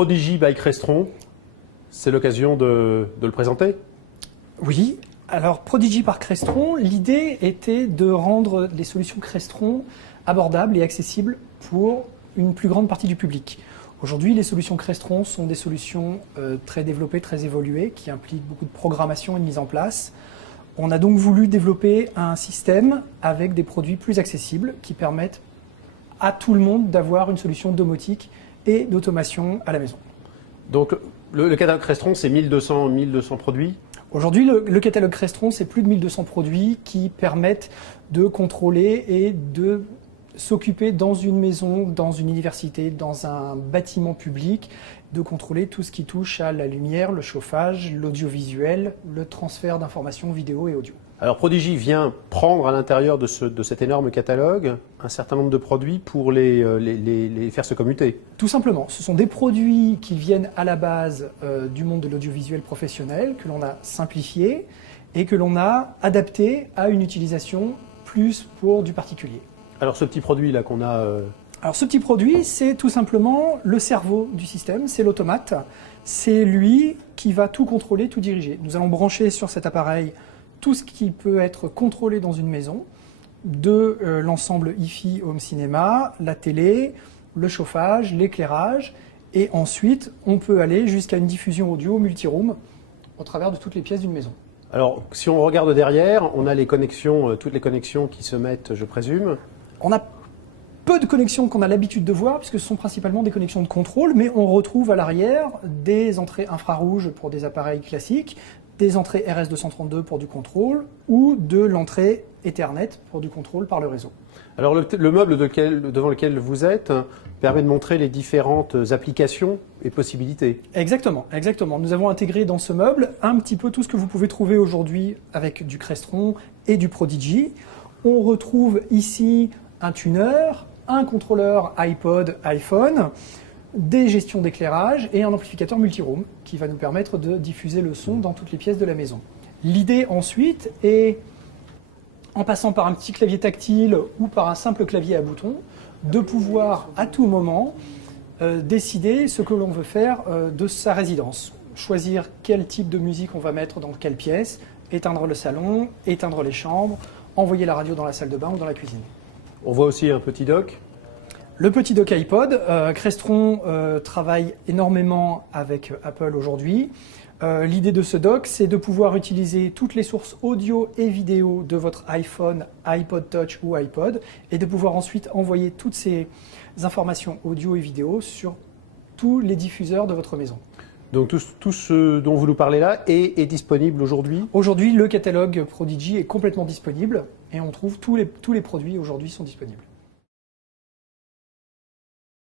Prodigy by Crestron, c'est l'occasion de le présenter? Oui, alors Prodigy par Crestron, l'idée était de rendre les solutions Crestron abordables et accessibles pour une plus grande partie du public. Aujourd'hui, les solutions Crestron sont des solutions très développées, très évoluées, qui impliquent beaucoup de programmation et de mise en place. On a donc voulu développer un système avec des produits plus accessibles qui permettent à tout le monde d'avoir une solution domotique et d'automation à la maison. Donc le catalogue Crestron, c'est 1200 produits? Aujourd'hui, le catalogue Crestron, c'est plus de 1200 produits qui permettent de contrôler et de s'occuper dans une maison, dans une université, dans un bâtiment public, de contrôler tout ce qui touche à la lumière, le chauffage, l'audiovisuel, le transfert d'informations vidéo et audio. Alors Prodigy vient prendre à l'intérieur de cet énorme catalogue un certain nombre de produits pour les faire se commuter. Tout simplement, ce sont des produits qui viennent à la base du monde de l'audiovisuel professionnel, que l'on a simplifié et que l'on a adapté à une utilisation plus pour du particulier. Alors ce petit produit là qu'on a... Alors ce petit produit, c'est tout simplement le cerveau du système, c'est l'automate. C'est lui qui va tout contrôler, tout diriger. Nous allons brancher sur cet appareil tout ce qui peut être contrôlé dans une maison, de l'ensemble hi-fi home cinéma, la télé, le chauffage, l'éclairage, et ensuite on peut aller jusqu'à une diffusion audio multi-room au travers de toutes les pièces d'une maison. Alors si on regarde derrière, on a les connexions, toutes les connexions qui se mettent, je présume. On a peu de connexions qu'on a l'habitude de voir, puisque ce sont principalement des connexions de contrôle, mais on retrouve à l'arrière des entrées infrarouges pour des appareils classiques, des entrées RS232 pour du contrôle, ou de l'entrée Ethernet pour du contrôle par le réseau. Alors le meuble devant lequel vous êtes permet de montrer les différentes applications et possibilités. Exactement, exactement. Nous avons intégré dans ce meuble un petit peu tout ce que vous pouvez trouver aujourd'hui avec du Crestron et du Prodigy. On retrouve ici un tuner, un contrôleur iPod, iPhone, des gestions d'éclairage et un amplificateur multi-room qui va nous permettre de diffuser le son dans toutes les pièces de la maison. L'idée ensuite est, en passant par un petit clavier tactile ou par un simple clavier à boutons, de pouvoir à tout moment décider ce que l'on veut faire de sa résidence. Choisir quel type de musique on va mettre dans quelle pièce, éteindre le salon, éteindre les chambres, envoyer la radio dans la salle de bain ou dans la cuisine. On voit aussi un petit dock. Le petit dock iPod, Crestron travaille énormément avec Apple aujourd'hui. L'idée de ce dock, c'est de pouvoir utiliser toutes les sources audio et vidéo de votre iPhone, iPod Touch ou iPod et de pouvoir ensuite envoyer toutes ces informations audio et vidéo sur tous les diffuseurs de votre maison. Donc tout ce dont vous nous parlez là est disponible aujourd'hui? Aujourd'hui, le catalogue Prodigy est complètement disponible et on trouve tous les produits aujourd'hui sont disponibles.